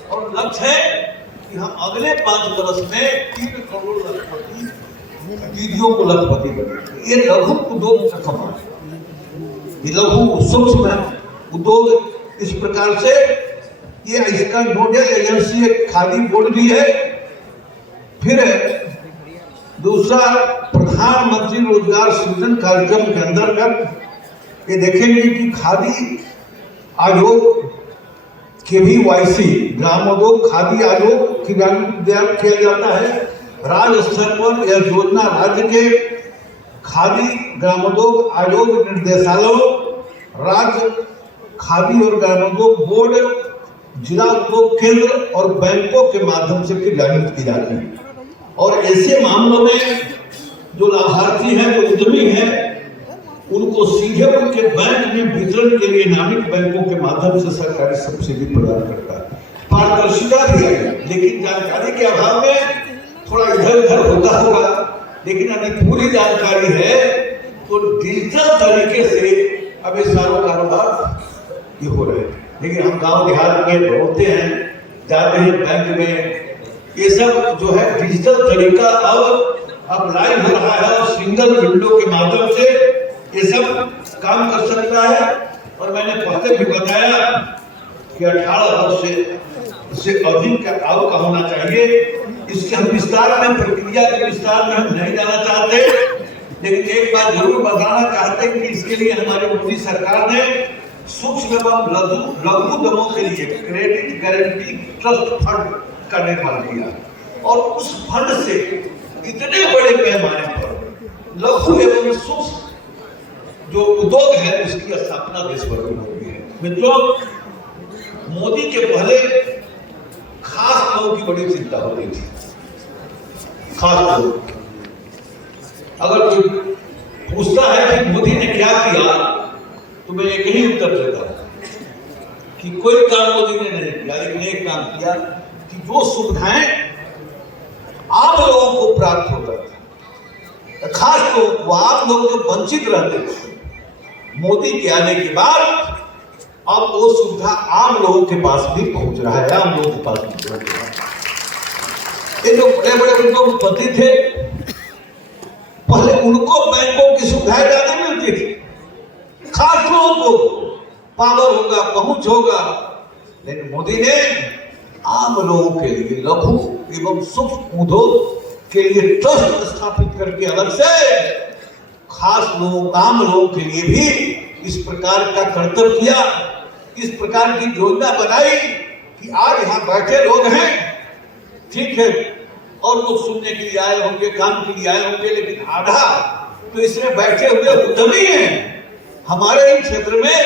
और लक्ष्य है कि हम अगले 5 वर्ष में 3 करोड़ लखपति दीदियों को लखपति बने। ये लघु उद्योग का कमाल है, ये लघु सूक्ष्म उद्योग। इस प्रकार से ये इसका नोडल एजेंसी एक खादी बोर्ड भी है। फिर दूसरा प्रधानमंत्री रोजगार सृजन कार्यक्रम के अंतर्गत ये देखेंगे कि खादी आयोग KVYC ग्रामोद्योग खादी आयोग क्रियान्वित किया जाता है। राज्य स्तर पर यह योजना राज्य के खादी ग्रामोद्योग आयोग निर्देशालयों, राज्य खादी और ग्रामोद्योग बोर्ड, जिला उद्योग केंद्र और बैंकों के माध्यम से क्रियान्वित की जाती है। और ऐसे मामलों में जो लाभार्थी हैं, जो उद्यमी हैं, उनको सीधे उनके बैंक में वितरण के लिए नामित बैंकों के माध्यम से सरकारी सब्सिडी प्रदान करता है। पारदर्शिता भी है, लेकिन जानकारी के अभाव में थोड़ा इधर उधर होता होगा, लेकिन अभी पूरी जानकारी है तो डिजिटल तरीके से अब ये सारा कारोबार ये हो रहे हैं। लेकिन हम गांव देहात में होते हैं, जाते हैं बैंक में, ये सब जो है डिजिटल तरीका अब लाइव हो रहा है और सिंगल विंडो के माध्यम से ये सब काम कर सकता है। और मैंने पहले भी बताया कि 18 वर्ष से अधिक का आयु का होना चाहिए। इसके हम विस्तार में, प्रक्रिया के विस्तार में हम नहीं जाना चाहते, लेकिन एक बात जरूर बताना चाहते हैं कि इसके लिए हमारी मोदी सरकार ने सूक्ष्म एवं लघु उद्यमों के लिए क्रेडिट गारंटी ट्रस्ट फंड का निर्माण किया और उस फंड से इतने बड़े पैमाने पर लघु एवं सूक्ष्म जो उद्योग है उसकी स्थापना देश भर में हो गई है। मित्रों, मोदी के पहले खास लोगों की बड़ी चिंता हो रही थी। खास लोग, अगर कोई पूछता है कि मोदी ने क्या किया, तो मैं एक ही उत्तर देता हूं कि कोई काम मोदी ने नहीं किया, लेकिन एक काम किया कि जो सुविधाएं आम लोगों को प्राप्त होता था, खास लोगों को, आम लोग जो वंचित रहते थे, मोदी के आने के बाद अब वो सुविधा आम लोगों के पास भी पहुंच रहा है, आम लोगों के पास भी पहुंच रहा है। ये जो बड़े बड़े उद्योगपति थे, पहले उनको बैंकों की सुविधाएं ज्यादा मिलती थी, खास लोगों को पावर होगा, पहुंच होगा, लेकिन मोदी ने आम लोगों के लिए लघु एवं सूक्ष्म उद्योग के लिए ट्रस्ट स्थापित करके अलग से खास लोगों, आम लोगों के लिए भी इस प्रकार का कर्तव्य किया, इस प्रकार की योजना बनाई कि आज यहाँ बैठे लोग हैं, ठीक है, और लोग सुनने के लिए आए होंगे, काम के लिए आए होंगे, लेकिन आधा तो इसमें बैठे हुए उद्यमी हैं। हमारे ही क्षेत्र में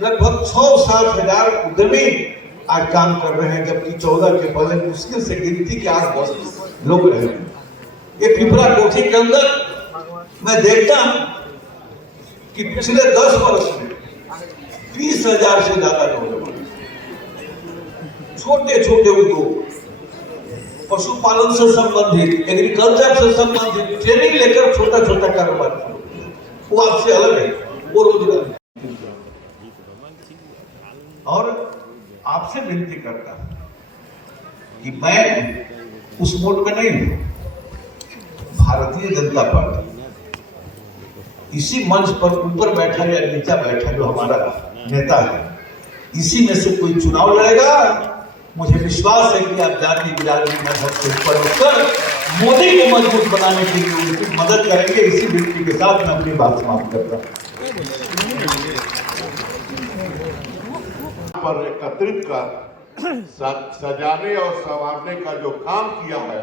लगभग 6-7 हजार उद्यमी आज काम कर रहे हैं, जबकि 14 के पहले मुश्किल से गिनती के आसपास लोग रहे। ये पिपरा कोठी के अंदर मैं देखता हूं कि पिछले 10 वर्ष में 20,000 से ज्यादा लोग, छोटे छोटे उद्योग, पशुपालन से संबंधित, एग्रीकल्चर से संबंधित ट्रेनिंग लेकर छोटा छोटा कारोबार शुरू किया। वो आपसे अलग है, वो रोजगार। और आपसे विनती करता हूं कि मैं उस मोड में नहीं हूं। भारतीय जनता पार्टी इसी मंच पर ऊपर बैठा या नीचा बैठा जो हमारा नेता है, इसी में से कोई चुनाव लड़ेगा। मुझे विश्वास है कि आप जाति बिरादरी मजहब से ऊपर उठकर मोदी को मजबूत बनाने के लिए उनकी मदद करेंगे। इसी विनती के साथ मैं अपनी बात समाप्त करता हूं। पर एकत्रित कर सजाने और संवारने का जो काम किया है,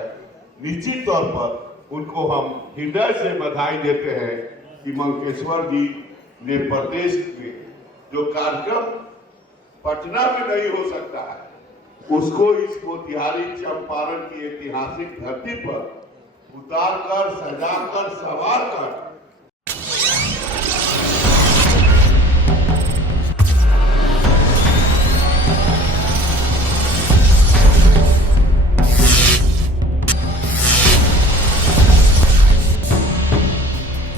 निश्चित तौर पर उनको हम हृदय से बधाई देते हैं कि मंकेश्वर जी ने प्रदेश में जो कार्यक्रम पटना में नहीं हो सकता है, उसको इस मोतिहारी चंपारण की ऐतिहासिक धरती पर उतार कर, सजा कर, संवार कर